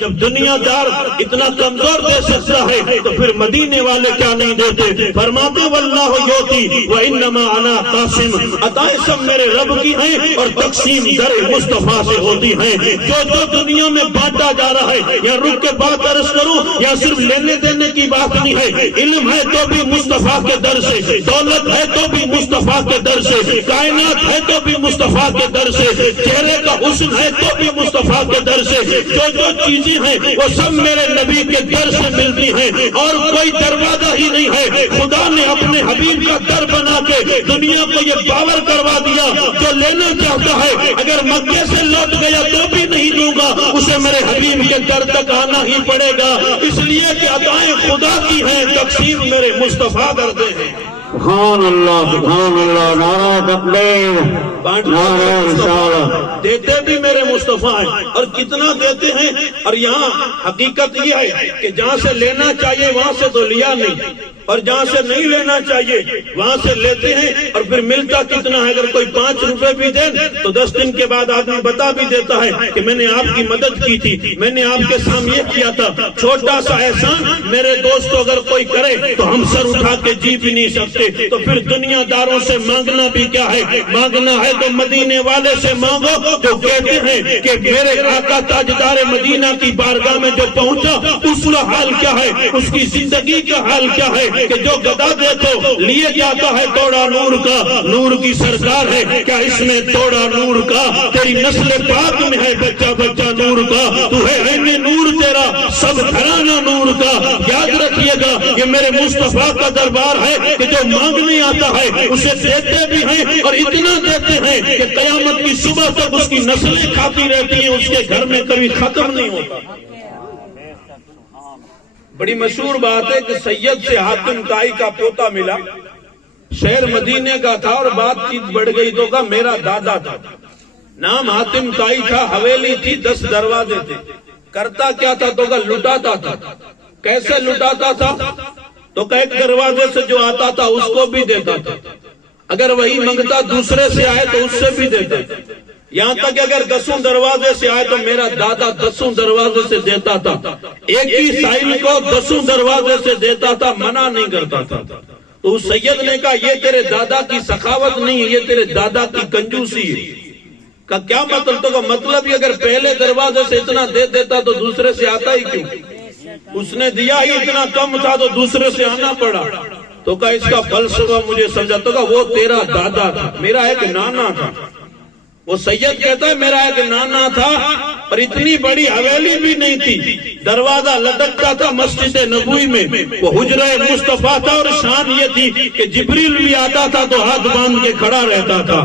جب دنیا دار اتنا کمزور دے سکتا ہے تو پھر مدینے والے کیا نہیں دیتے؟ فرماتے واللہ یوتی وانما انا قاسم، عطائیں سب میرے رب کی ہیں اور تقسیم در مصطفیٰ سے ہوتی ہیں۔ جو دنیا میں بانٹا جا رہا ہے، یا رک کے بات عرض کروں، یا صرف لینے دینے کی بات نہیں ہے، علم ہے تو بھی مصطفیٰ کے در سے، دولت ہے تو بھی مصطفیٰ کے در سے، کائنات ہے تو بھی مصطفیٰ کے در سے، چہرے کا حسن ہے تو بھی مصطفیٰ کے در سے، جو چیزیں ہیں وہ سب میرے نبی کے در سے ملتی ہیں، اور کوئی دروازہ ہی نہیں ہے۔ خدا نے اپنے حبیب کا در بنا کے دنیا کو یہ باور کروا دیا، جو لینا چاہتا ہے اگر مکے سے لوٹ گیا تو بھی نہیں دوں گا، اسے میرے حبیب کے در تک آنا ہی پڑے گا، اس لیے کہ عطائیں خدا کی ہیں، تقسیم میرے مصطفیٰ کرتے ہیں۔ سبحان اللہ، نعرہ تکبیر، نعرہ رسالت۔ دیتے بھی میرے مصطفیٰ ہیں، اور کتنا دیتے ہیں۔ اور یہاں حقیقت یہ ہے کہ جہاں سے لینا چاہیے وہاں سے تو لیا نہیں، اور جہاں سے نہیں لینا چاہیے وہاں سے لیتے ہیں، اور پھر ملتا کتنا ہے۔ اگر کوئی 5 روپے بھی دے تو 10 دن کے بعد آدمی بتا بھی دیتا ہے کہ میں نے آپ کی مدد کی تھی، میں نے آپ کے سامنے یہ کیا تھا۔ چھوٹا سا احسان میرے دوستو اگر کوئی کرے تو ہم سر اٹھا کے جی بھی نہیں سکتے۔ تو پھر دنیا داروں سے مانگنا بھی کیا ہے؟ مانگنا ہے تو مدینے والے سے مانگو، جو کہتے ہیں کہ میرے آقا تاجدار مدینہ کی بارگاہ میں جو پہنچا اس کا حال کیا ہے، اس کی زندگی کا حال کیا ہے، کہ جو گدا دیکھو لیے جاتا ہے توڑا نور کا، نور کی سرکار ہے کیا اس میں توڑا نور کا؟ تیری نسل پاک میں ہے بچہ بچہ نور کا، تو ہے عین نور تیرا سب گھرانہ نور کا۔ یاد رکھیے گا یہ میرے مصطفیٰ کا دربار ہے کہ جو مانگنے آتا ہے اسے دیتے بھی ہیں، اور اتنا دیتے ہیں کہ قیامت کی صبح تک اس کی نسلیں کھاتی رہتی ہیں، اس کے گھر میں کبھی ختم نہیں ہوتا۔ بڑی مشہور بات ہے کہ سید سے حاتم طائی کا پوتا ملا، شہر مدینے کا تھا، اور بات چیت بڑھ گئی تو کہا میرا دادا تھا، نام حاتم طائی تھا، حویلی تھی، 10 دروازے تھے، کرتا کیا تھا تو کہا لٹاتا تھا۔ کیسے لٹاتا تھا تو کہ ایک دروازے سے جو آتا تھا اس کو بھی دیتا تھا، اگر وہی منگتا دوسرے سے آئے تو اس سے بھی دیتا تھا، یہاں تک کہ اگر 10 دروازے سے آئے تو میرا دادا 10 دروازے سے دیتا تھا، ایک ہی سائل کو 10 دروازے سے دیتا تھا، منع نہیں کرتا تھا۔ تو اس سید نے کہا یہ تیرے دادا کی سخاوت نہیں ہے، یہ تیرے دادا کی کنجوسی ہے۔ کہ کیا مطلب؟ تو مطلب یہ اگر پہلے دروازے سے اتنا دے دیتا تو دوسرے سے آتا ہی کیوں؟ اس نے دیا ہی اتنا کم تھا تو دوسرے سے آنا پڑا۔ تو کہا اس کا فلسفہ مجھے سمجھا، تو کہا وہ تیرا دادا تھا، میرا ایک نانا تھا۔ وہ سید کہتا ہے میرا ایک نانا تھا، اور اتنی بڑی حویلی بھی نہیں تھی، دروازہ لٹکتا تھا مسجد نبوی میں، وہ حجرہ مصطفیٰ تھا، اور شان یہ تھی کہ جبریل بھی آتا تھا تو ہاتھ باندھ کے کھڑا رہتا تھا۔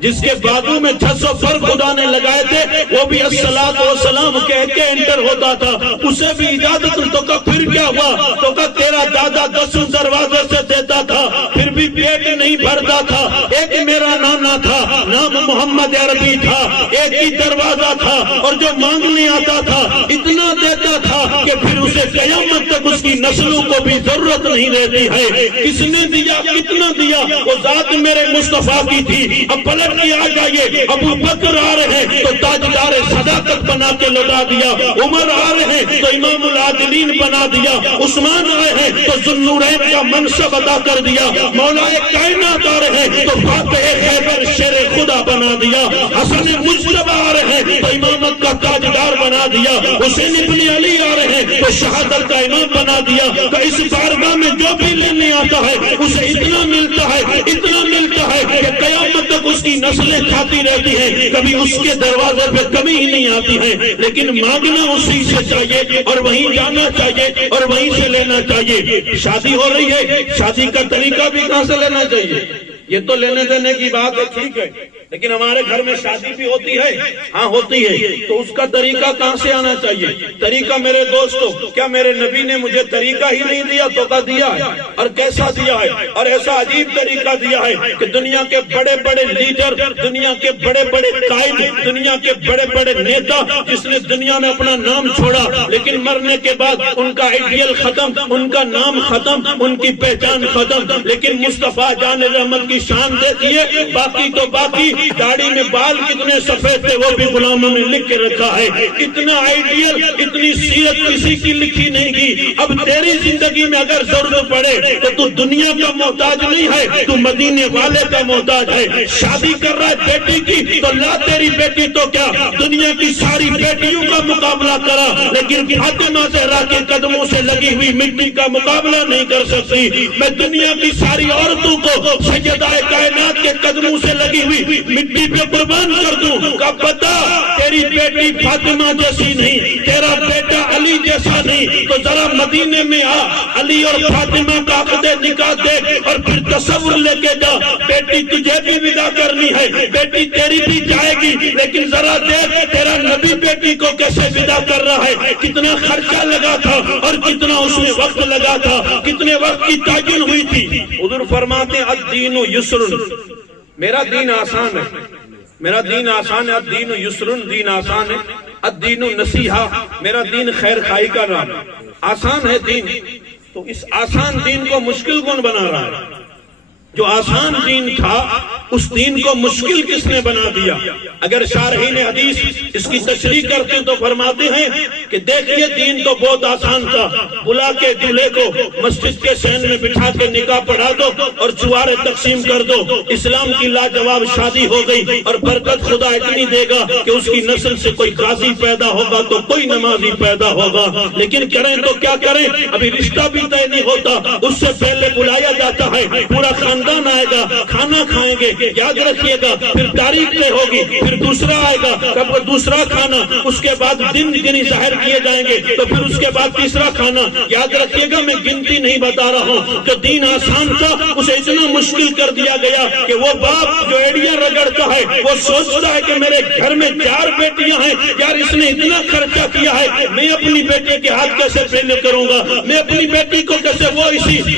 جس کے بازو میں 600 پر خدا نے لگائے تھے وہ بھی الصلاۃ والسلام کہہ کے انٹر ہوتا تھا، اسے بھی اجازت۔ تو کہا پھر کیا ہوا؟ تو کہا تیرا دادا 10 دروازے سے دیتا تھا پھر بھی پیٹ نہیں بھرتا تھا۔ ایک میرا نانا تھا، نام محمد عربی تھا، ایک ہی دروازہ تھا، اور جو مانگنے آتا تھا اتنا دیتا تھا کہ پھر اسے قیامت تک اس کی نسلوں کو بھی ضرورت نہیں رہتی ہے۔ کس نے دیا، کتنا دیا؟ وہ ذات میرے مصطفیٰ کی تھی۔ اب پلٹ کے آ جائیے، ابو بکر آ رہے ہیں تو تاجدار صداقت بنا کے لوٹا دیا، عمر آ رہے ہیں تو امام العادلین بنا دیا، عثمان آئے ہیں تو ذوالنورین کا منصب عطا کر دیا، مولا کائنات آ رہے ہیں تو فاتح خیبر شیر خدا بنا دیا، حسن مجتبی آ رہے ہیں تو امامت کا تاجدار بنا دیا، حسین ابن علی آ رہے ہیں تو شہادت کا امام بنا دیا۔ تو اس بارگاہ میں جو بھی لینے آتا ہے اسے اتنا ملتا ہے، اتنا ملتا ہے کہ قیامت تک اس کی نسلیں کھاتی رہتی ہیں، کبھی اس کے دروازے پہ کمی ہی نہیں آتی ہے۔ لیکن مانگنا اسی سے چاہیے، اور وہیں جانا چاہیے، اور وہیں سے لینا چاہیے۔ شادی ہو رہی ہے، شادی کا طریقہ بھی کہاں سے لینا چاہیے؟ یہ تو لینے دینے کی بات ہے، ٹھیک ہے، لیکن ہمارے گھر میں شادی بھی ہوتی ہے، ہاں ہوتی ہے، تو اس کا طریقہ کہاں سے آنا چاہیے؟ طریقہ میرے دوستو، کیا میرے نبی نے مجھے طریقہ ہی نہیں دیا تو کا دیا ہے، اور کیسا دیا ہے، اور ایسا عجیب طریقہ دیا ہے کہ دنیا کے بڑے بڑے لیڈر، دنیا کے بڑے بڑے قائد، دنیا کے بڑے بڑے نیتا، جس نے دنیا میں اپنا نام چھوڑا لیکن مرنے کے بعد ان کا آئیڈیل ختم، ان کا نام ختم، ان کی پہچان ختم، لیکن مصطفیٰ جان رحمت کی شان دیتی ہے، باقی تو باقی داڑھی میں بال کتنے سفید تھے وہ بھی غلاموں نے لکھ کے رکھا ہے. اتنا آئیڈیل اتنی سیرت کسی کی لکھی نہیں کی. اب تیری زندگی میں اگر ضرورت پڑے تو دنیا کا محتاج نہیں ہے, تو مدینے والے کا محتاج ہے. شادی کر رہا ہے بیٹی کی تو لا تیری بیٹی تو کیا دنیا کی ساری بیٹیوں کا مقابلہ کرا, لیکن فاطمہ زہرا کے قدموں سے لگی ہوئی مٹی کا مقابلہ نہیں کر سکتی. میں دنیا کی ساری عورتوں کو سیدہ کائنات کے قدموں سے لگی ہوئی مٹی پہ قربان کر دوں. کب بتا تیری بیٹی فاطمہ جیسی نہیں, تیرا بیٹا علی جیسا نہیں, تو ذرا مدینے میں آ, علی اور فاطمہ کا عقد نکاح دیکھ اور پھر تصور لے کے جا. بیٹی تجھے بھی ودا کرنی ہے, بیٹی تیری بھی جائے گی, لیکن ذرا دیکھ تیرا نبی بیٹی کو کیسے ودا کر رہا ہے, کتنا خرچہ لگا تھا اور کتنا اس میں وقت لگا تھا, کتنے وقت کی تعین ہوئی تھی. حضور فرماتے ہیں الدین یسر, میرا دین آسان ہے, میرا دین آسان ہے. الدین یسر, دین آسان ہے. الدین نصیحہ, میرا دین خیر خائی کا نام ہے. آسان ہے دین, تو اس آسان دین کو مشکل کون بنا رہا ہے؟ جو آسان دین تھا اس دین کو مشکل کس نے بنا دیا؟ اگر شارحین حدیث اس کی تشریح کرتے تو فرماتے ہیں کہ دیکھیے دین تو بہت آسان تھا, بلا کے دولہے کو مسجد کے صحن میں بٹھا کے نکاح پڑھا دو اور چوارے تقسیم کر دو, اسلام کی لاجواب شادی ہو گئی, اور برکت خدا اتنی دے گا کہ اس کی نسل سے کوئی قاضی پیدا ہوگا تو کوئی نمازی پیدا ہوگا. لیکن کریں تو کیا کریں, ابھی رشتہ بھی طے نہیں ہوتا, اس سے پہلے بلایا جاتا ہے, پورا خاندان آئے گا, کھانا کھائیں گے, یاد رکھیے گا, پھر تاریخ طے ہوگی, پھر دوسرا آئے گا, کب دوسرا کھانا, اس کے بعد دن گنی ظاہر کیے جائیں گے, تو پھر اس کے بعد تیسرا کھانا. یاد رکھیے گا, میں گنتی نہیں بتا رہا ہوں. جو دین آسان تھا اسے اتنا مشکل کر دیا گیا کہ وہ باپ جو ایڑیاں رگڑتا ہے وہ سوچتا ہے کہ میرے گھر میں 4 بیٹیاں ہیں, یار اس نے اتنا خرچہ کیا ہے, میں اپنی بیٹی کے ہاتھ کیسے پہلے کروں گا, میں اپنی بیٹی کو کیسے, وہ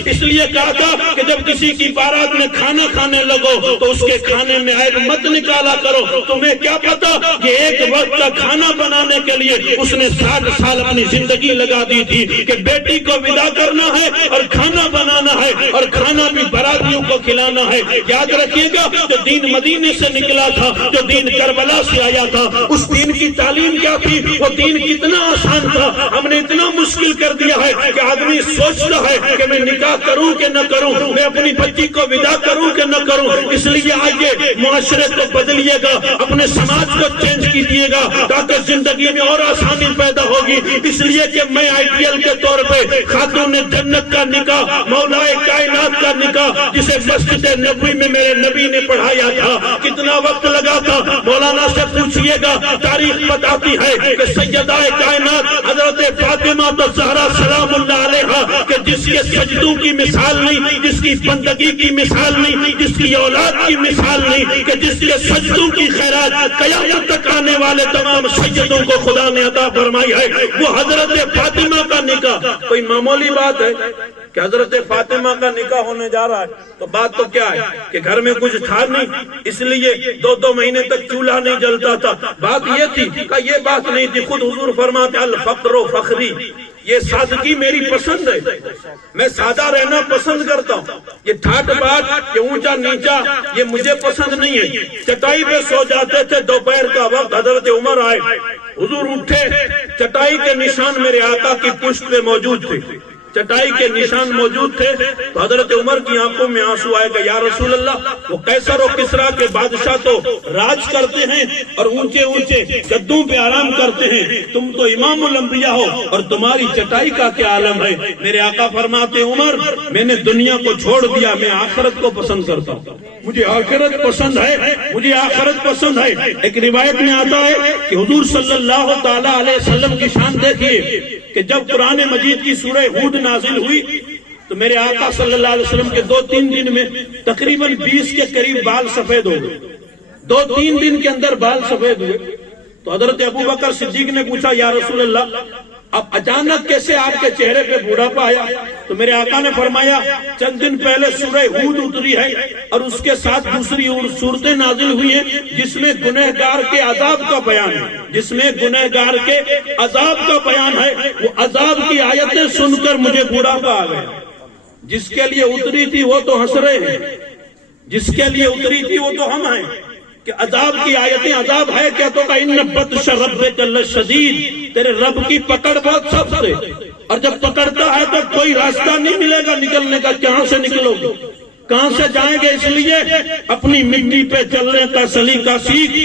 اس لیے کہا تھا کہ جب کسی کی بارات میں کھانا کھانے لگو تو اس کے کھانے میں عیب مت نکالا کرو. تمہیں کیا پتا کہ ایک وقت کا کھانا بنانے کے لیے اس نے 60 سال اپنی زندگی لگا دی تھی کہ بیٹی کو ودا کرنا ہے اور کھانا بنانا ہے اور کھانا بھی براتیوں کو کھلانا ہے. یاد رکھیے گا, جو دین مدینے سے نکلا تھا, جو دین کربلا سے آیا تھا, اس دین کی تعلیم کیا تھی, وہ دین کتنا آسان تھا. ہم نے اتنا مشکل کر دیا ہے کہ آدمی سوچتا ہے کہ میں نکاح کروں کہ نہ کروں, میں اپنی بچی کو ودا کروں کہ نہ کروں. اس لیے آئیے معاشرے کو بدلیے گا, اپنے سماج کو چینج کیجیے گا تاکہ زندگی میں اور آسانی پیدا ہوگی. اس لیے کہ میں آئیڈیل کے طور پہ خاتون جنت کا نکاح, مولا کائنات کا نکاح, جسے مسجد نبوی میں میرے نبی نے پڑھایا تھا, کتنا وقت لگا تھا. مولانا سے پوچھئے گا, تاریخ بتاتی ہے کہ سیدہ کائنات حضرت فاطمہ تو زہرا سلام اللہ علیہا, کہ جس کے سجدوں کی مثال نہیں, جس کی بندگی کی مثال نہیں, جس کی اولاد کی مثال نہیں, کہ جس کے سجدوں کی خیرات قیامت تک آنے والے تمام سیدوں کو خدا نے عطا فرمائی ہے, وہ حضرت فاطمہ کا نکاح. کوئی معمولی بات ہے کہ حضرت فاطمہ کا نکاح ہونے جا رہا ہے, تو بات تو کیا ہے کہ گھر میں کچھ تھا نہیں, اس لیے 2 مہینے تک چولہا نہیں جلتا تھا. بات یہ تھی کہ یہ بات نہیں تھی. خود حضور فرماتے الفقر و فخری, یہ سادگی میری پسند ہے, میں سادہ رہنا پسند کرتا ہوں. یہ ٹھاٹ بات, یہ اونچا نیچا, یہ مجھے پسند نہیں ہے. چٹائی پہ سو جاتے تھے, دوپہر کا وقت, حضرت عمر آئے, حضور اٹھے, چٹائی کے نشان میرے آقا کی پشت پہ موجود تھے, چٹائی کے نشان موجود تھے. تو حضرت عمر کی آنکھوں میں آنسو آئے گا, یا رسول اللہ, وہ قیصر و کسریٰ کے بادشاہ تو راج کرتے ہیں اور اونچے اونچے گدوں پہ آرام کرتے ہیں, تم تو امام الانبیاء ہو اور تمہاری چٹائی کا کیا عالم ہے. میرے آقا فرماتے عمر, میں نے دنیا کو چھوڑ دیا, میں آخرت کو پسند کرتا ہوں, مجھے آخرت پسند ہے, مجھے آخرت پسند ہے. ایک روایت میں آتا ہے کہ حضور صلی اللہ تعالی علیہ وسلم کی شان دیکھیے کہ جب قرآن مجید کی سورہ ہود نازل ہوئی تو میرے آقا صلی اللہ علیہ وسلم کے 2-3 دن میں تقریباً 20 کے قریب بال سفید ہو گئے. 2-3 دن کے اندر بال سفید ہوئے. تو حضرت ابوبکر صدیق نے پوچھا, یا رسول اللہ, اب اچانک کیسے آپ کے چہرے پہ بوڑھاپا آیا؟ تو میرے آقا نے فرمایا, چند دن پہلے سورہ ہود اتری ہے اور اس کے ساتھ دوسری صورتیں نازل ہوئی ہیں جس میں گنہگار کے عذاب کا بیان ہے, جس میں گنہگار کے عذاب کا بیان ہے. وہ عذاب کی آیتیں سن کر مجھے بوڑھاپا آ گیا. جس کے لیے اتری تھی وہ تو ہنس رہے ہیں, جس کے لیے اتری تھی وہ تو ہم ہیں. کہ عذاب کی آیتیں، عذاب ہے کیا؟ تو کہ ان بطش ربک لشدید، تیرے رب کی پکڑ بہت سخت ہے، اور جب پکڑتا ہے تو کوئی راستہ نہیں ملے گا نکلنے کا، کہاں سے نکلو گے، کہاں سے جائیں گے؟ اس لیے اپنی مٹی پہ چلنے کا سلیقہ سیکھ،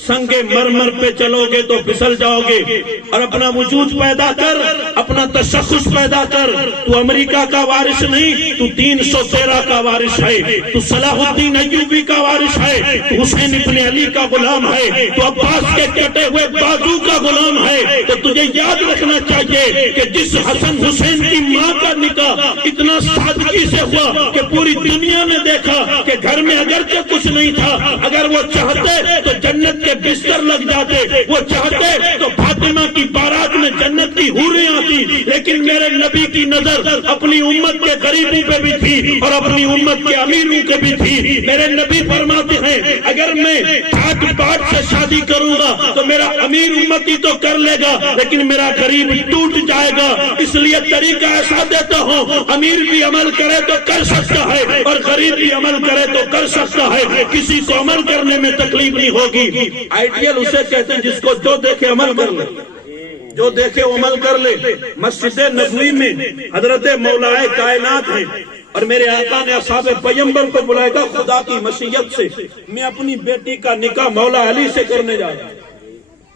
سنگ مرمر پہ چلو گے تو پھسل جاؤ گے، اور اپنا وجود پیدا کر، اپنا تشخص پیدا کر، تو امریکہ کا وارث نہیں، تو 313 کا وارث ہے، تو صلاح الدین ایوبی کا وارث ہے، تو حسین ابن علی کا غلام ہے، تو عباس کے کٹے ہوئے بازو کا غلام ہے۔ تو تجھے یاد رکھنا چاہیے کہ جس حسن حسین کی ماں کا نکاح اتنا سادگی سے ہوا کہ پوری دنیا نے دیکھا کہ گھر میں اگرچہ کچھ نہیں تھا، اگر وہ چاہتے تو جنت کے بستر لگ جاتے، وہ چاہتے تو فاطمہ کی بارات میں جنت کی حوریں آتی، لیکن میرے نبی کی نظر اپنی امت کے غریبوں پہ بھی تھی اور اپنی امت کے امیروں کے بھی تھی۔ میرے نبی فرماتے ہیں اگر میں ٹھاٹ باٹ سے شادی کروں گا تو میرا امیر امتی تو کر لے گا لیکن میرا غریب ٹوٹ جائے گا، اس لیے طریقہ ایسا دیتا ہوں امیر بھی عمل کرے تو کر سکتا ہے اور غریب بھی عمل کرے تو کر سکتا ہے، کسی کو عمل کرنے میں تکلیف نہیں ہوگی۔ آئیڈیل اسے کہتے ہیں جس کو جو دیکھے عمل کر لے، جو دیکھے وہ عمل کر لے۔ مسجد نبوی میں حضرت مولا کائنات ہیں اور میرے آقا نے اصحاب پیغمبر کو بلائے گا، خدا کی مشیت سے میں اپنی بیٹی کا نکاح مولا علی سے کرنے جا رہا ہوں،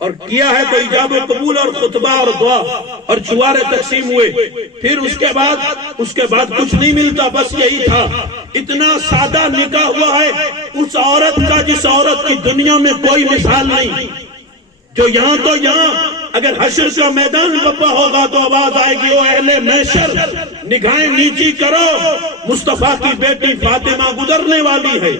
اور کیا ہے تو ایجاب و قبول اور خطبہ اور دعا اور جوارے تقسیم ہوئے، پھر اس کے بعد کچھ نہیں ملتا، بس یہی تھا۔ اتنا سادہ نکاح ہوا ہے اس عورت کا جس عورت کی دنیا میں کوئی مثال نہیں، جو یہاں تو یہاں اگر حشر کا میدان بپا ہوگا تو آواز آئے گی، او اہل محشر نگاہیں نیچی کرو، مصطفیٰ کی بیٹی فاطمہ گزرنے والی ہے،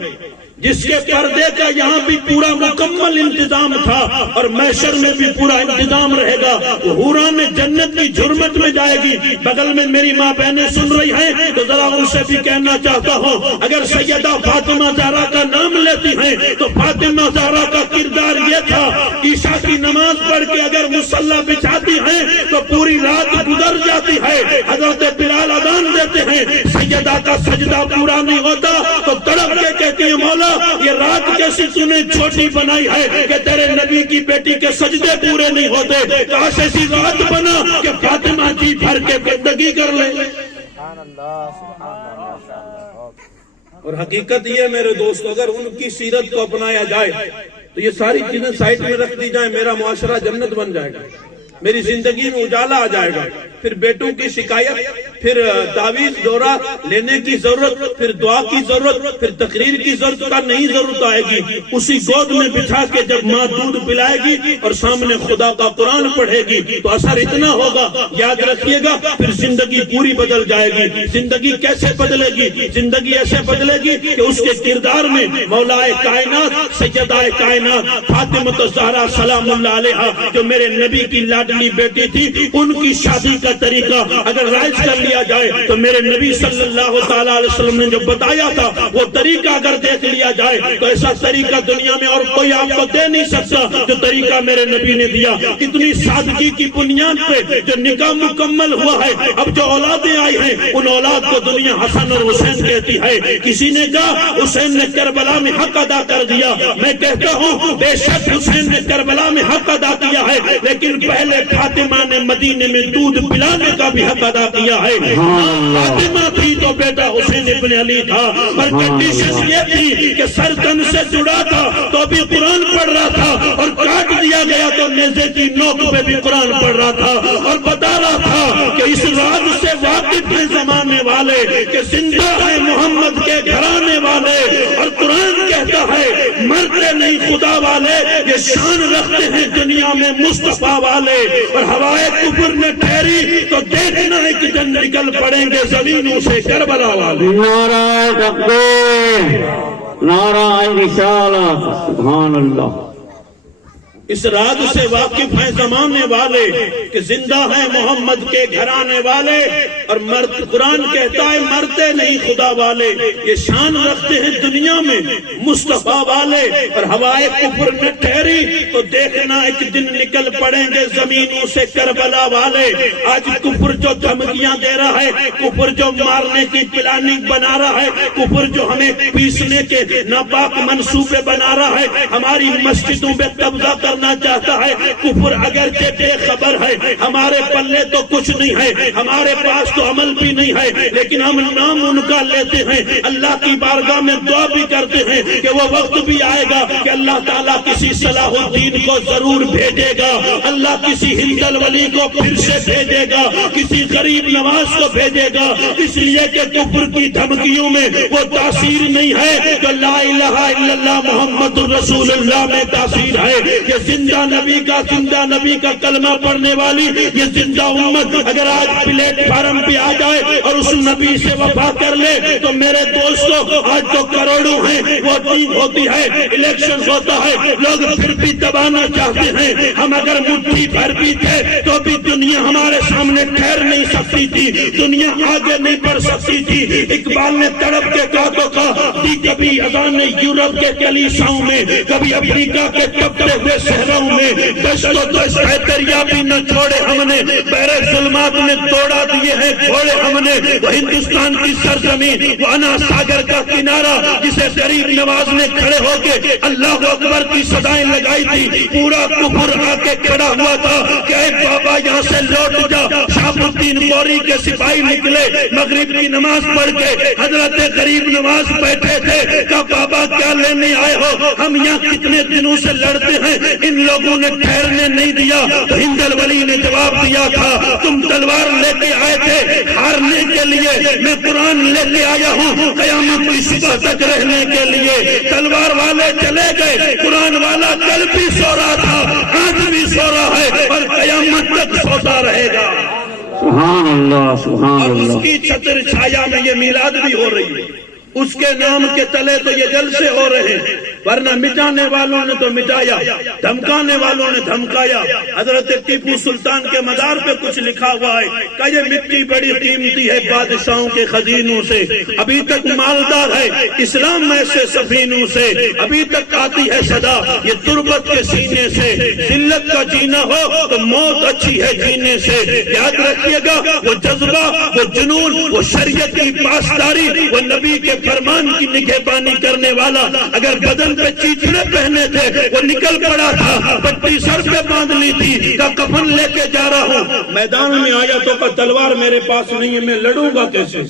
جس کے پردے کا یہاں بھی پورا مکمل انتظام تھا اور محشر میں بھی پورا انتظام رہے گا۔ حوران جنت کی جرمت میں جائے گی۔ بغل میں میری ماں بہنیں سن رہی ہیں تو ذرا ان سے بھی کہنا چاہتا ہوں، اگر سیدہ فاطمہ زہرا کا نام لیتی ہیں تو فاطمہ زہرا کا کردار یہ تھا، عشاء کی نماز پڑھ کے اگر مصلی بچھاتی ہیں تو پوری رات گزر جاتی ہے۔ حضرت بلال اذان دیتے ہیں، سیدہ کا سجدہ پورا نہیں ہوتا تو تڑپ کے کہتی ہے، مولا یہ رات کیسی تو نے چھوٹی بنائی ہے کہ تیرے نبی کی بیٹی کے سجدے پورے نہیں ہوتے، کاش ایسی رات بنا کہ فاطمہ جی بھر کے بندگی کر لے۔ اور حقیقت یہ میرے دوستو، اگر ان کی سیرت کو اپنایا جائے تو یہ ساری چیزیں سائٹ میں رکھ دی جائیں، میرا معاشرہ جنت بن جائے گا، میری زندگی میں اجالا آ جائے گا۔ پھر بیٹوں کی شکایت، پھر تعویذ دورہ لینے کی ضرورت، پھر دعا کی ضرورت، پھر تقریر کی ضرورت کا نہیں ضرورت آئے گی۔ اسی گود میں بٹھا کے جب ماں دودھ پلائے گی اور سامنے خدا کا قرآن پڑھے گی تو اثر اتنا ہوگا، یاد رکھیے گا، پھر زندگی پوری بدل جائے گی۔ زندگی کیسے بدلے گی؟ زندگی ایسے بدلے گی کہ اس کے کردار میں مولا کائنات سیدہ کائنات فاطمہ الزہرا سلام اللہ علیہا جو میرے نبی کی لاڈلی بیٹی تھی، ان کی شادی کا طریقہ اگر رائج کر لیا جائے تو میرے نبی صلی اللہ تعالیٰ علیہ وسلم نے جو بتایا تھا وہ طریقہ اگر دیکھ لیا جائے تو ایسا طریقہ دنیا میں اور کوئی آپ کو دے نہیں سکتا جو طریقہ میرے نبی نے دیا۔ اتنی سادگی کی بنیاد پہ جو نکاح مکمل ہوا ہے، اب جو اولادیں آئی ہیں ان اولاد کو دنیا حسن اور حسین کہتی ہے۔ کسی نے کہا حسین نے کربلا میں حق ادا کر دیا، میں کہتا ہوں بے شک حسین نے کربلا میں حق ادا کیا ہے، لیکن پہلے فاطمہ نے مدینے میں دودھ پلانے کا بھی حق ادا کیا ہے۔ فاطمہ تھی تو بیٹا حسین ابن علی تھا، اور کنڈیشن یہ تھی کہ سر تن سے جڑا تھا تو بھی قرآن پڑھ رہا تھا، اور کاٹ دیا گیا تو نیزے کی نوک پہ بھی قرآن پڑھ رہا تھا، اور بتا رہا تھا کہ اس راز سے واقف ہیں زمانے والے کہ زندہ ہے محمد کے گھرانے والے، اور قرآن کہتا ہے مرتے نہیں خدا والے، یہ شان رکھتے ہیں دنیا میں مصطفیٰ والے۔ اور ہوائے کفر نے ٹھہری تو دیکھنا ایک دن نکل پڑیں گے زمینوں سے کربلا والے۔ نعرہ تکبیر، نعرہ رسالت، سبحان اللہ۔ اس راز سے واقف ہیں زمانے والے کہ زندہ ہیں محمد کے گھرانے والے، اور قرآن کہتا ہے مرتے نہیں خدا والے، یہ شان رکھتے ہیں دنیا میں مصطفیٰ والے، اور ہوائے کفر نہ ٹھہری تو دیکھنا ایک دن نکل پڑیں گے زمینوں سے کربلا والے۔ آج کفر جو دھمکیاں دے رہا ہے، کفر جو مارنے کی پلاننگ بنا رہا ہے، کفر جو ہمیں پیسنے کے ناپاک منصوبے بنا رہا ہے، ہماری مسجدوں میں قبضہ کرنا چاہتا ہے، کفر اگرچہ بے خبر ہے، ہمارے پلے تو کچھ نہیں ہے، ہمارے پاس تو عمل بھی نہیں ہے، لیکن ہم نام ان کا لیتے ہیں، اللہ کی بارگاہ میں دعا بھی کرتے ہیں کہ وہ وقت بھی آئے گا کہ اللہ تعالیٰ کسی صلاح الدین کو ضرور بھیجے گا، اللہ کسی ہند الولی کو پھر سے بھیجے گا، کسی غریب نواز کو بھیجے گا، اس لیے کہ کفر کی دھمکیوں میں وہ تاثیر نہیں ہے جو لا الہ الا اللہ محمد رسول اللہ میں تاثیر ہے۔ یہ زندہ نبی کا کلمہ پڑھنے والی یہ زندہ امت اگر آج پلیٹ فارم پہ آ جائے اور اس نبی سے وفا کر لے تو میرے دوستوں آج تو کروڑوں ہیں، ووٹنگ ہوتی ہے، الیکشن ہوتا ہے، لوگ پھر بھی دبانا چاہتے ہیں، ہم اگر مٹھی بھر بھی تھے تو بھی دنیا ہمارے سامنے ٹھہر نہیں سکتی تھی، دنیا آگے نہیں بڑھ سکتی تھی۔ اقبال نے تڑپ کے کہا دی کبھی اذان یورپ کے کلیساؤں میں، کبھی افریقہ کے تپتے ہوئے صحراؤں میں، دشت و دشت ہے دریا بھی نہ چھوڑے ہم نے، بحر ظلمات میں توڑا دیے ہیں گھوڑے ہم نے، وہ ہندوستان کی سرزمین، وہ انا ساگر کا کنارہ جسے غریب نواز نے کھڑے ہو کے اللہ اکبر کی صدائیں لگائی تھی، پورا کفر آ کے کھڑا ہوا تھا کہ اے بابا یہاں سے لوٹ جا۔ شہاب الدین غوری کے سپاہی نکلے مغرب کی نماز پڑھ کے، حضرت غریب نواز بیٹھے تھے، کہا بابا کیا لینے آئے ہو، ہم یہاں کتنے دنوں سے لڑتے ہیں، ان لوگوں نے ٹھہرنے نہیں دیا۔ تو ہند الولی نے جواب دیا تھا تم تلوار لے کے آئے تھے ہارنے کے لیے، میں قرآن لے کے آیا ہوں قیامت کی صبح تک رہنے کے لیے۔ تلوار والے چلے گئے، قرآن والا کل بھی سو رہا تھا، آج بھی سو رہا ہے اور قیامت تک سوتا رہے گا۔ سبحان اللہ سبحان اور اس اللہ۔ کی چھتر چھایا میں یہ میلاد بھی ہو رہی ہے، اس کے نام کے تلے تو یہ جلسے ہو رہے ہیں، ورنہ مٹانے والوں نے تو مٹایا، دھمکانے والوں نے دھمکایا۔ حضرت ٹیپو سلطان کے مزار پہ کچھ لکھا ہوا ہے کہ یہ مٹی بڑی قیمتی ہے بادشاہوں کے خزینوں سے، ابھی تک مالدار ہے اسلام ایسے سفینوں سے، ابھی تک آتی ہے صدا یہ تربت کے سینے سے، ذلت کا جینا ہو تو موت اچھی ہے جینے سے۔ یاد رکھیے گا وہ جذبہ، وہ جنون، وہ شریعت کی پاسداری، وہ نبی کے فرمان کی نگہبانی کرنے والا اگر بدن پہ چیچڑے پہنے تھے وہ نکل پڑا تھا، پٹی سر پہ باندھ لی تھی کہ کفن لے کے جا رہا ہوں، میدان میں آیا تو کہ تلوار میرے پاس نہیں ہے، میں لڑوں گا کیسے؟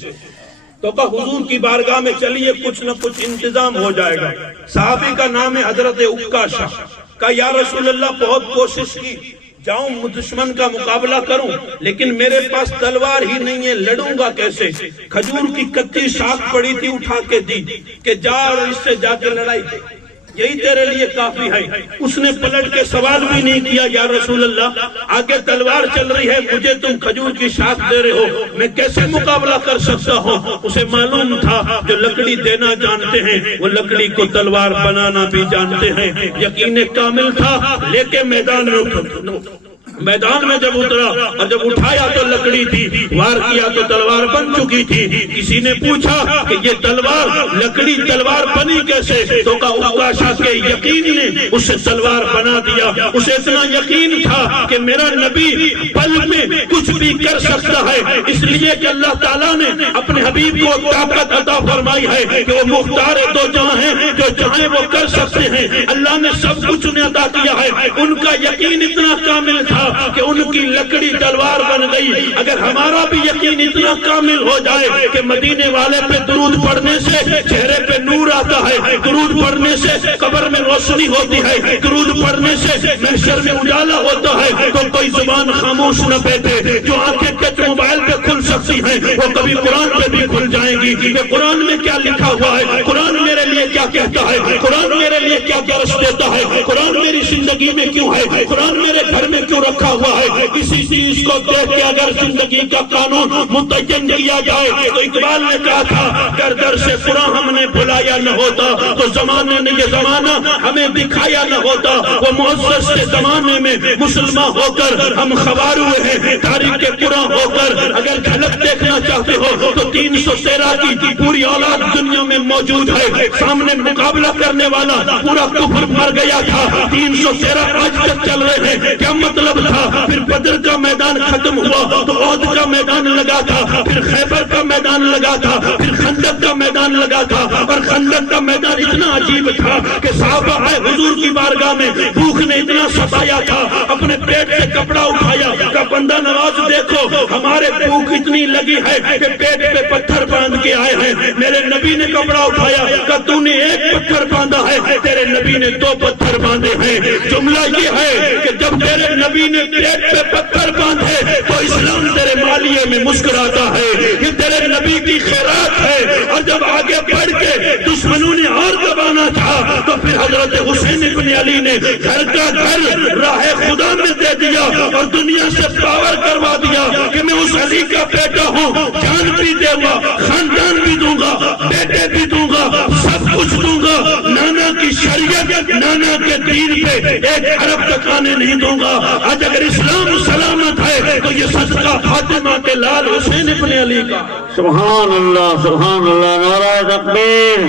تو کہ حضور کی بارگاہ میں چلیے کچھ نہ کچھ انتظام ہو جائے گا۔ صحابی کا نام ہے حضرت عکاشہ، کہا یا رسول اللہ بہت کوشش کی جاؤں دشمن کا مقابلہ کروں لیکن میرے پاس تلوار ہی نہیں ہے، لڑوں گا کیسے؟ کھجور کی کچی شاخ پڑی تھی اٹھا کے دی کہ جا اور اس سے جا کے لڑائی دے، یہی تیرے لیے کافی ہے۔ اس نے پلٹ کے سوال بھی نہیں کیا یا رسول اللہ آگے تلوار چل رہی ہے، مجھے تم کھجور کی شاخ دے رہے ہو، میں کیسے مقابلہ کر سکتا ہوں؟ اسے معلوم تھا جو لکڑی دینا جانتے ہیں وہ لکڑی کو تلوار بنانا بھی جانتے ہیں، یقین کامل تھا، لے کے میدان میں جب اترا اور جب اٹھایا تو لکڑی تھی، وار کیا تو تلوار بن چکی تھی۔ کسی نے پوچھا کہ یہ تلوار لکڑی تلوار بنی کیسے؟ تو کہا عکاشہ کے یقین نے اسے تلوار بنا دیا، اسے اتنا یقین تھا کہ میرا نبی پل میں کچھ بھی کر سکتا ہے، اس لیے کہ اللہ تعالیٰ نے اپنے حبیب کو طاقت عطا فرمائی ہے کہ وہ مختار دو جہاں ہیں، جو چاہیں وہ کر سکتے ہیں، اللہ نے سب کچھ انہیں عطا کیا ہے۔ ان کا یقین اتنا کامل تھا کہ ان کی لکڑی تلوار بن گئی۔ اگر ہمارا بھی یقین اتنا کامل ہو جائے کہ مدینے والے پہ درود پڑھنے سے چہرے پہ نور آتا ہے، درود پڑھنے سے قبر میں روشنی ہوتی ہے، درود پڑھنے سے محشر میں اجالا ہوتا ہے، تو کوئی زبان خاموش نہ بیٹھے۔ جو آنکھیں ٹچ موبائل پہ کھل سکتی سکتی ہیں وہ کبھی قرآن پہ بھی کھل جائیں گی کہ قرآن میں کیا لکھا ہوا ہے، قرآن میرے لیے کیا کہتا ہے، قرآن میرے لیے کیا کیا رس دیتا ہے، قرآن میری زندگی میں کیوں ہے، قرآن میرے گھر میں کیوں رکھا ہوا ہے۔ کسی چیز کو دیکھ کے اگر زندگی کا قانون متعین کیا جائے تو اقبال نے کہا تھا اگر در سے قرآن ہم نے بھلایا نہ ہوتا تو زمانے نے یہ زمانہ ہمیں دکھایا نہ ہوتا۔ وہ معزز کے زمانے میں مسلمان ہو کر ہم خوار ہوئے ہیں، تاریخ قرآن ہو کر اگر جھلک دیکھنا چاہتے ہو تو 313 کی پوری اولاد دنیا میں موجود ہے، سامنے مقابلہ کرنے والا پورا کفر مر گیا تھا، 313 آج تک چل رہے ہیں۔ کیا مطلب تھا؟ پھر بدر کا میدان ختم ہوا تو عہد کا میدان لگا تھا، پھر خیبر کا میدان لگا تھا، پھر خندق کا میدان لگا تھا، اور خندق کا میدان اتنا عجیب تھا کہ صحابہ آئے حضور کی بارگاہ میں، بھوک نے اتنا ستایا تھا، اپنے پیٹ سے کپڑا اٹھایا کہ بندہ نواز دیکھو ہمارے بھوک اتنی لگی ہے کہ پیٹ پہ پتھر باندھ کے آئے ہیں۔ میرے نبی نے کپڑا اٹھایا کہ تو نے ایک پتھر باندھا ہے، تیرے نبی نے 2 پتھر باندھے ہیں۔ جملہ یہ ہے کہ جب تیرے نبی نے پیٹ پہ پتھر باندھے تو اسلام تیرے مالیے میں مسکراتا ہے، یہ تیرے نبی کی خیرات ہے۔ اور جب آگے بڑھ کے دشمنوں نے اور دبانا تھا تو پھر حضرت حسین ابن علی نے گھر کا گھر راہ خدا میں دے دیا اور دنیا سے پاور کروا دیا کہ میں اس علی کا بیٹا ہوں، جان بھی دوں گا، خاندان بھی دوں گا، بیٹے بھی دوں گا، سب کچھ دوں گا، نانا کی شریعت، نانا کے دین پہ 1 ارب تک آنے نہیں دوں گا۔ آج اگر اسلام سلامت ہے تو یہ صدقہ فاطمہ کے لال حسین ابن علی کا۔ سبحان اللہ، سبحان اللہ، نعرہ تکبیر،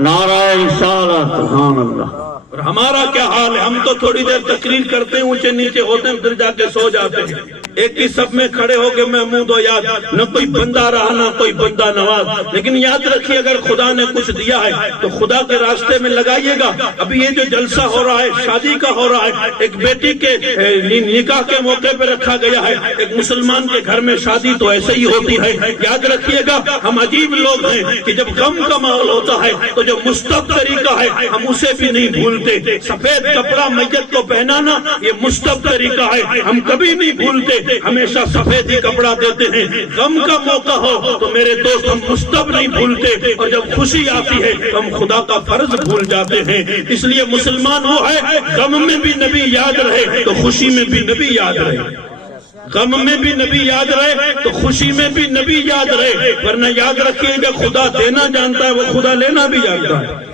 نعرہ رسالت، سبحان اللہ۔ اور ہمارا کیا حال ہے؟ ہم تو تھوڑی دیر تقریر کرتے ہیں، اونچے نیچے ہوتے ہیں، پھر جا کے سو جاتے ہیں۔ ایک ہی سب میں کھڑے ہو کے محمود و یاد، نہ کوئی بندہ رہا نہ کوئی بندہ نواز۔ لیکن یاد رکھیے اگر خدا نے کچھ دیا ہے تو خدا کے راستے میں لگائیے گا۔ ابھی یہ جو جلسہ ہو رہا ہے شادی کا ہو رہا ہے، ایک بیٹی کے نکاح کے موقع پہ رکھا گیا ہے۔ ایک مسلمان کے گھر میں شادی تو ایسے ہی ہوتی ہے۔ یاد رکھیے گا ہم عجیب لوگ ہیں کہ جب غم کا ماحول ہوتا ہے تو جو مستب طریقہ ہے ہم اسے بھی نہیں بھولتے۔ سفید کپڑا میت کو پہنانا یہ مستب طریقہ ہے، ہم کبھی نہیں بھولتے، ہمیشہ سفید ہی کپڑا دیتے ہیں۔ غم کا موقع ہو تو میرے دوست ہم مستب نہیں بھولتے، اور جب خوشی آتی ہے تو ہم خدا کا فرض بھول جاتے ہیں۔ اس لیے مسلمان وہ ہے غم میں بھی نبی یاد رہے تو خوشی میں بھی نبی یاد رہے، غم میں بھی نبی یاد رہے تو خوشی میں بھی نبی یاد رہے۔ ورنہ یاد رکھیے گا خدا دینا جانتا ہے، وہ خدا لینا بھی جانتا ہے۔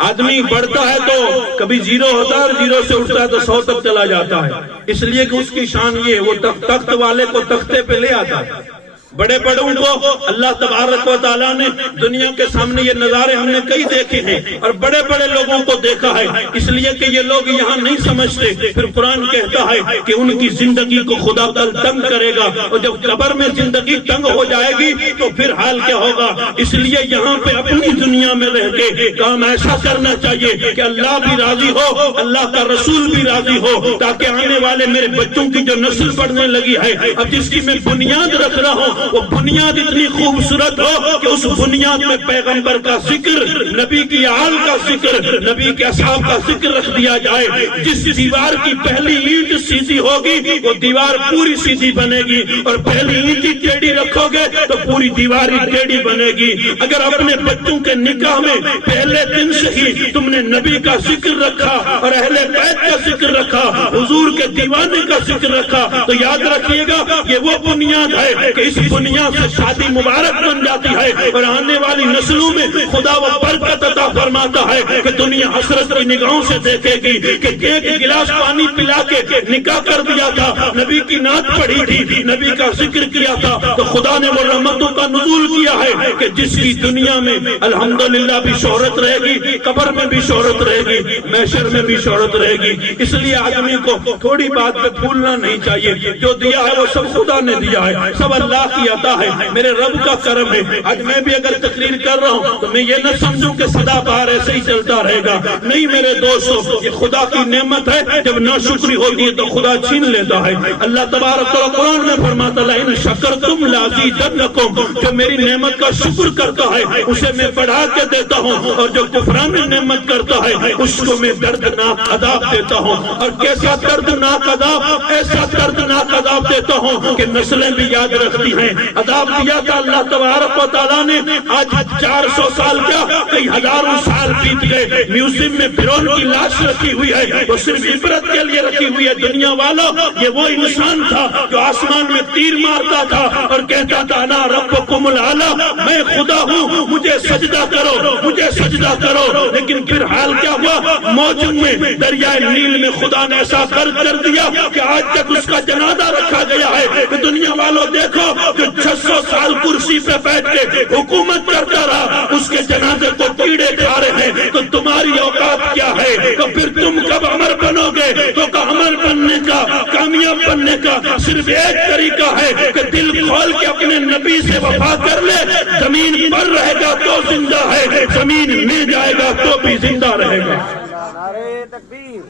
آدمی بڑھتا ہے تو کبھی 0 ہوتا ہے اور 0 سے اٹھتا ہے تو 100 تک چلا جاتا ہے، اس لیے کہ اس کی شان یہ ہے وہ تخت والے کو تختے پہ لے آتا ہے۔ بڑے بڑوں کو اللہ تبارک و تعالیٰ نے دنیا کے سامنے یہ نظارے ہم نے کئی دیکھے ہیں، اور بڑے بڑے لوگوں کو دیکھا ہے، اس لیے کہ یہ لوگ یہاں نہیں سمجھتے۔ پھر قرآن کہتا ہے کہ ان کی زندگی کو خدا کل تنگ کرے گا، اور جب قبر میں زندگی تنگ ہو جائے گی تو پھر حال کیا ہوگا۔ اس لیے یہاں پہ اپنی دنیا میں رہ کے کام ایسا کرنا چاہیے کہ اللہ بھی راضی ہو، اللہ کا رسول بھی راضی ہو، تاکہ آنے والے میرے بچوں کی جو نسل بڑھنے لگی ہے، اب جس کی میں بنیاد رکھ رہا ہوں وہ بنیاد اتنی خوبصورت ہو کہ اس بنیاد میں پیغمبر کا ذکر، نبی کی آل کا ذکر، نبی کے اصحاب کا ذکر رکھ دیا جائے۔ جس دیوار کی پہلی اینٹ سیدھی ہوگی وہ دیوار پوری سیدھی بنے گی، اور پہلی اینٹ ہی ٹیڑھی رکھو گے تو پوری دیوار ہی ٹیڑھی بنے گی۔ اگر اپنے بچوں کے نکاح میں پہلے دن سے ہی تم نے نبی کا ذکر رکھا اور اہل بیت کا ذکر رکھا، حضور کے دیوانے کا ذکر رکھا، تو یاد رکھیے گا یہ وہ بنیاد ہے کہ اس بنیاد سے شادی مبارک بن جاتی ہے، اور آنے والی نسلوں میں خدا وہ برکت عطا فرماتا ہے کہ دنیا حسرت کی نگاہوں سے دیکھے گی کہ ایک گلاس پانی پلا کے نکاح کر دیا تھا، نبی کی نعت پڑھی تھی، نبی کا ذکر کیا تھا، تو خدا نے وہ رحمتوں کا نزول کیا ہے کہ جس کی دنیا میں الحمدللہ بھی شہرت رہے گی، قبر میں بھی شہرت رہے گی، محشر میں بھی شہرت رہے گی۔ اس لیے آدمی کو تھوڑی بات پہ پھولنا نہیں چاہیے، جو دیا ہے وہ سب خدا نے دیا ہے، سب اللہ کی عطا ہے، میرے رب کا کرم ہے۔ آج میں بھی اگر تقریر کر رہا ہوں تو میں یہ نہ سمجھوں کہ سدا بہار ایسے ہی چلتا رہے گا، نہیں میرے دوستو، یہ خدا کی نعمت ہے، جب ناشکری ہوتی ہے تو خدا چھین لیتا ہے۔ اللہ تبارک و تعالیٰ قرآن میں فرماتا ہے ان شکرتم لازیدنکم، جو میری نعمت کا شکر کرتا ہے اسے میں بڑھا کے دیتا ہوں، اور جو کفران نعمت کرتا ہے اس کو میں دردناک عذاب دیتا ہوں۔ اور کیسا دردناک عذاب؟ ایسا دردناک عذاب دیتا ہوں کہ نسلیں بھی یاد رکھتی ہیں۔ عذاب دیا تھا اللہ تبارک و تعالیٰ نے، آج 400 سال کیا کئی ہزاروں سال بیت گئے، میوزیم میں فرعون کی لاش رکھی ہوئی ہے، وہ صرف عبرت کے لیے رکھی ہوئی ہے۔ دنیا والوں، یہ وہ انسان تھا جو آسمان میں تیر مارتا تھا اور کہتا تھا انا ربکم الاعلی، میں خدا ہوں، مجھے سجدہ کرو، مجھے سجدہ کرو۔ لیکن پھر حال کیا ہوا؟ موجوں میں دریائے نیل میں خدا نے ایسا کر دیا کہ آج تک اس کا جنازہ رکھا گیا ہے کہ دنیا والوں دیکھو، جو 600 سال کرسی پہ بیٹھ کے حکومت کرتا رہا، اس کے جنازے کو کیڑے کھا رہے ہیں، تو تمہاری اوقات کیا ہے؟ تو پھر تم کب امر بنو گے؟ تو امر بننے کا، کامیاب بننے کا صرف ایک طریقہ ہے کہ دل کھول کے اپنے نبی سے وفا کر لے۔ زمین پر رہے گا تو زندہ ہے، زمین میں جائے گا تو بھی زندہ رہے گا۔ نعرہ تکبیر،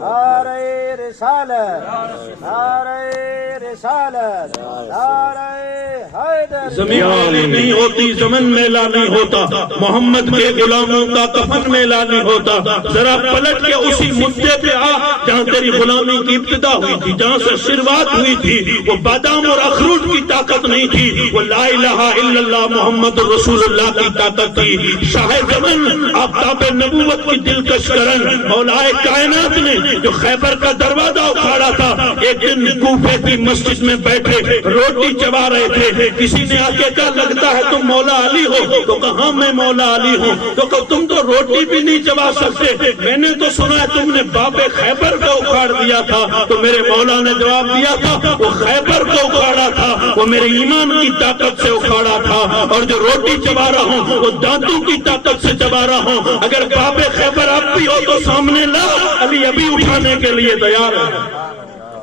نعرہ رسالت، نعرہ رسالت، نعرہ حیدر۔ زمین میلی نہیں ہوتی، زمن میلا نہیں ہوتا، محمد کے غلاموں کا کفن میلا نہیں ہوتا۔ ذرا پلٹ کے اسی مدے پہ آ جہاں تیری غلامی کی ابتدا ہوئی تھی، جہاں سے شروعات ہوئی تھی۔ وہ بادام اور اخروٹ کی طاقت نہیں تھی، وہ لا الہ الا اللہ محمد رسول اللہ کی طاقت تھی۔ شاہ زمن، آفتاب نبوت کی دلکش کرن، مولا کائنات نے جو خیبر کا دروازہ اکھاڑا تھا، ایک دن کوفے کی مسجد میں بیٹھے روٹی چبا رہے تھے، کسی نے آ کے کہا لگتا ہے تم مولا علی ہو؟ تو کہا میں مولا علی ہوں۔ تو کہا تم تو روٹی بھی نہیں چبا سکتے، میں نے تو سنا ہے تم نے باب خیبر کو اکھاڑ دیا تھا۔ تو میرے مولا نے جواب دیا تھا وہ خیبر کو اکھاڑا تھا، وہ میرے ایمان کی طاقت سے اکھاڑا تھا، اور جو روٹی چبا رہا ہوں وہ دانتوں کی طاقت سے چبا رہا ہوں۔ اگر باب خیبر اب بھی ہو تو سامنے لا، علی ابھی اٹھانے کے لیے تیار ہے،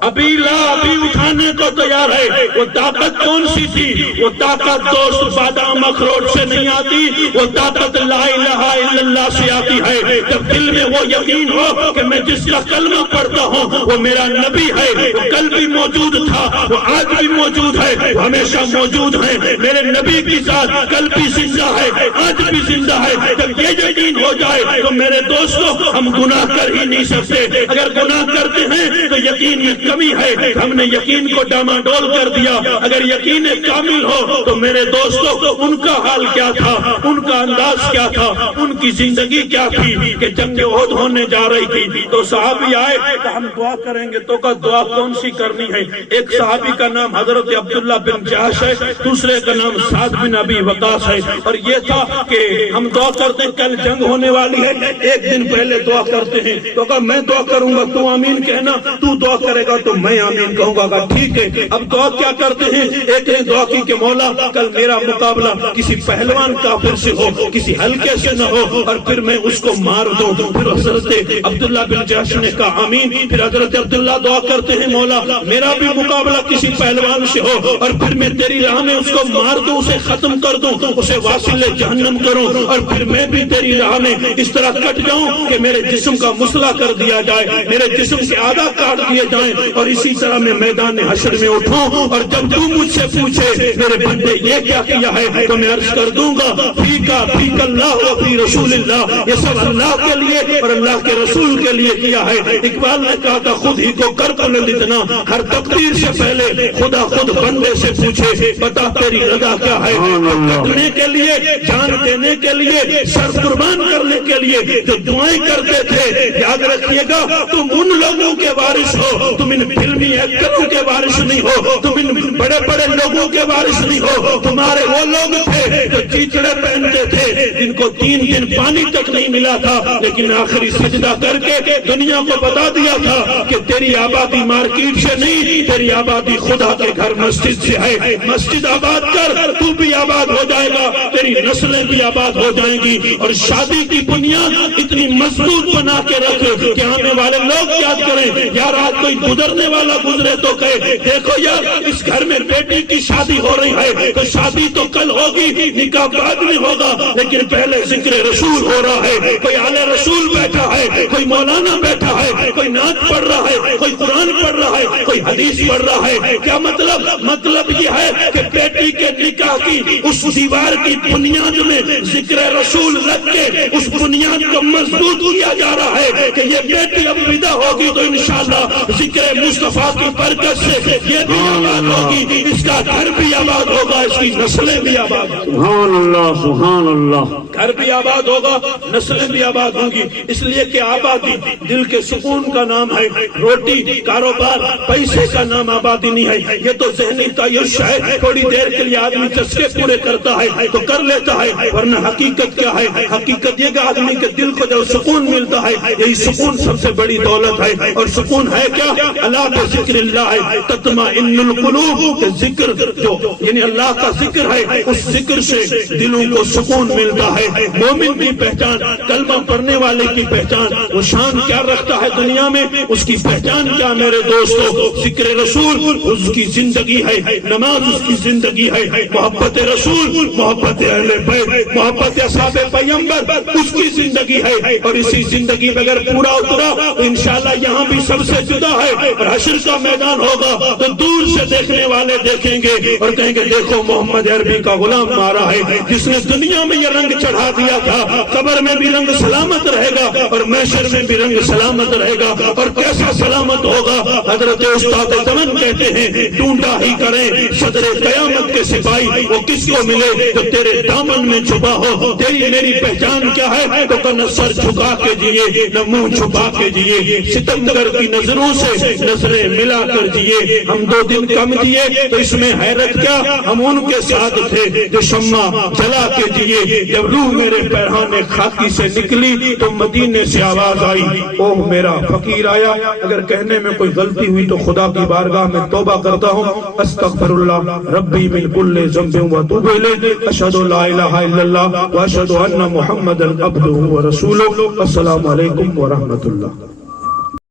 ابھی لا، ابھی اٹھانے کو تیار ہے۔ وہ طاقت کون سی تھی؟ وہ طاقت دوست بادام اخروٹ سے نہیں آتی، وہ طاقت لا الہ الا اللہ سے آتی ہے۔ جب دل میں وہ یقین ہو کہ میں جس کا کلمہ پڑھتا ہوں وہ میرا نبی ہے، وہ کل بھی موجود تھا، وہ آج بھی موجود ہے، وہ ہمیشہ موجود ہے۔ میرے نبی کی ذات کل بھی زندہ ہے، آج بھی زندہ ہے۔ جب یہ یقین ہو جائے تو میرے دوستوں ہم گناہ کر ہی نہیں سکتے۔ اگر گناہ کرتے ہیں تو یقین میں کمی ہے، ہم نے یقین کو ڈاماڈول کر دیا۔ اگر یقین کامل ہو تو میرے دوستوں ان کا حال کیا تھا، ان کا انداز کیا تھا، ان کی زندگی کیا تھی کہ جنگ احد ہونے جا رہی تھی تو صحابی آئے کہ ہم دعا کریں گے، تو کہا دعا کون سی کرنی ہے؟ ایک صحابی کا نام حضرت عبداللہ بن جہش ہے، دوسرے کا نام سعد بن ابی وقاص ہے، اور یہ تھا کہ ہم دعا کرتے ہیں کل جنگ ہونے والی ہے، ایک دن پہلے دعا کرتے ہیں۔ تو کہا میں دعا کروں گا تو آمین کہنا، تو دعا کرے گا تو میں آمین کہوں گا۔ ٹھیک ہے، اب دعا کیا کرتے ہیں؟ ایک نے دعا کی کہ مولا کل میرا مقابلہ کسی پہلوان کافر سے ہو، کسی ہلکے سے نہ ہو، اور پھر میں اس کو مار دوں۔ پھر حضرت عبداللہ بن جہش نے کہا آمین۔ پھر حضرت عبداللہ دعا کرتے ہیں مولا میرا بھی مقابلہ کسی پہلوان سے ہو، اور پھر میں تیری راہ میں اس کو مار دوں، اسے ختم کر دوں، اسے واصل جہنم کروں، اور پھر میں بھی تیری راہ میں اس طرح کٹ جاؤں کہ میرے جسم کا مسئلہ کر دیا جائے، میرے جسم کے آدھا کاٹ دیے جائیں، اور اسی طرح میں میدان حشر میں اٹھوں، اور جب تو مجھ سے پوچھے میرے بندے یہ کیا کیا ہے تو میں عرض کر دوں گا فیک اللہ و فی رسول اللہ، یہ سب اللہ کے لیے اور اللہ کے رسول کے لیے کیا ہے۔ اقبال نے کہا تھا خود ہی کو کر کو نہ لدنا، ہر تقدیر سے پہلے خدا خود بندے سے پوچھے بتا تیری رضا کیا ہے۔ کرنے کے لیے، جان دینے کے لیے، سر قربان کرنے کے لیے جو دعائیں کرتے تھے، یاد رکھیے گا تم ان لوگوں کے وارث ہو، تم ان فلمی ایکٹروں کے وارث نہیں ہو، تم ان بڑے بڑے لوگوں کے وارث نہیں ہو، تمہارے وہ لوگ تھے جو چیچڑے پہنتے تھے، جن کو 3 دن پانی تک نہیں ملا تھا، لیکن آخری سجدہ کر کے دنیا کو بتا دیا تھا کہ تیری آبادی مارکیٹ سے نہیں، تیری آبادی خدا کے گھر مسجد سے ہے۔ مسجد آباد کر، تو بھی آباد ہو جائے گا، تیری نسلیں بھی آباد ہو جائیں گی، اور شادی کی بنیاد اتنی مضبوط بنا کے رکھ کہ آنے والے لوگ یاد کریں یار آج کوئی گزرنے والا گزرے تو کہے دیکھو یار اس گھر میں بیٹی کی شادی ہو رہی ہے، تو شادی تو کل ہوگی، نکاح بعد میں ہوگا، لیکن پہلے ذکر رسول ہو رہا ہے، کوئی آل رسول بیٹھا ہے، کوئی مولانا بیٹھا ہے، کوئی نعت پڑھ رہا ہے، کوئی قرآن پڑھ رہا ہے، کوئی حدیث پڑھ رہا ہے، کیا مطلب یہ ہے کہ بیٹی کے نکاح کی اس دیوار کی بنیاد میں ذکر رسول رکھ کے اس بنیاد کو مضبوط کیا جا رہا ہے کہ یہ بیٹی اب ودا ہوگی تو انشاءاللہ ذکر مصطفیٰ کی برکت سے یہ بھی آباد ہوگی، اس کا گھر بھی آباد ہوگا، اس کی نسلیں بھی آباد ہوگی۔ سبحان اللہ سبحان اللہ۔ گھر بھی آباد ہوگا، نسلیں بھی آباد ہوں گی، اس لیے کہ آبادی دل کے سکون کا نام ہے، روٹی کاروبار پیسے کا نام آبادی نہیں ہے، یہ تو ذہنی تعیش ہے، تھوڑی دیر کے لیے آدمی چسکے پورے کرتا ہے تو کر لیتا ہے، ورنہ حقیقت کیا ہے؟ حقیقت یہ کہ آدمی کے دل کو جب سکون ملتا ہے، یہی سکون سب سے بڑی دولت ہے، اور سکون ہے کیا؟ اللہ کا ذکر اللہ ہے، تطمئن القلوب، کہ ذکر جو یعنی اللہ کا ذکر ہے، اس ذکر سے دلوں کو سکون ملتا ہے۔ مومن کی پہچان، کلمہ پڑھنے والے کی پہچان، وہ شان کیا رکھتا ہے دنیا میں، اس کی پہچان کیا میرے دوستو؟ ذکر رسول اس کی زندگی ہے، نماز اس کی زندگی ہے، محبت رسول، محبت اہل بیت، محبت اصحاب پیغمبر اس کی زندگی ہے، اور اسی زندگی میں اگر پورا اترا تو انشاءاللہ یہاں بھی سب سے جدا ہے، اور حشر کا میدان ہوگا تو دور سے دیکھنے والے دیکھیں گے اور کہیں گے دیکھو محمد عربی کا غلام مارا ہے، جس نے دنیا میں یہ رنگ چڑھا دیا تھا، قبر میں بھی رنگ سلامت رہے گا اور محشر میں بھی رنگ سلامت رہے گا، اور کیسا سلامت ہوگا؟ حضرت استاد زمن کہتے ہیں ڈھونڈا ہی کریں صدر قیامت کے سپاہی، وہ کس کو ملے جو تیرے دامن میں چھپا ہو؟ تیری میری پہچان کیا ہے؟ تو نہ سر جھکا کے جیے، نہ منہ چھپا کے جیے، ستمگر کی نظروں سے نظریں ملا کر جیے، ہم 2 دن کم جیے تو اس میں حیرت کیا؟ ہم ان کے ساتھ تھے جو شمع جلا کے جیے، جب روح میرے پیرہان خاکی سے نکلی تو مدینے سے آواز آئی اوہ میرا فقیر آیا۔ اگر کہنے میں کوئی غلطی ہوئی تو خدا کی بارگاہ میں توبہ کرتا ہوں، استغفر اللہ ربی من کل ذنب و اتوب الیہ، اشہد لا الہ الا اللہ و اشہد ان محمدا عبدہ و رسولہ۔ السلام علیکم ورحمۃ اللہ۔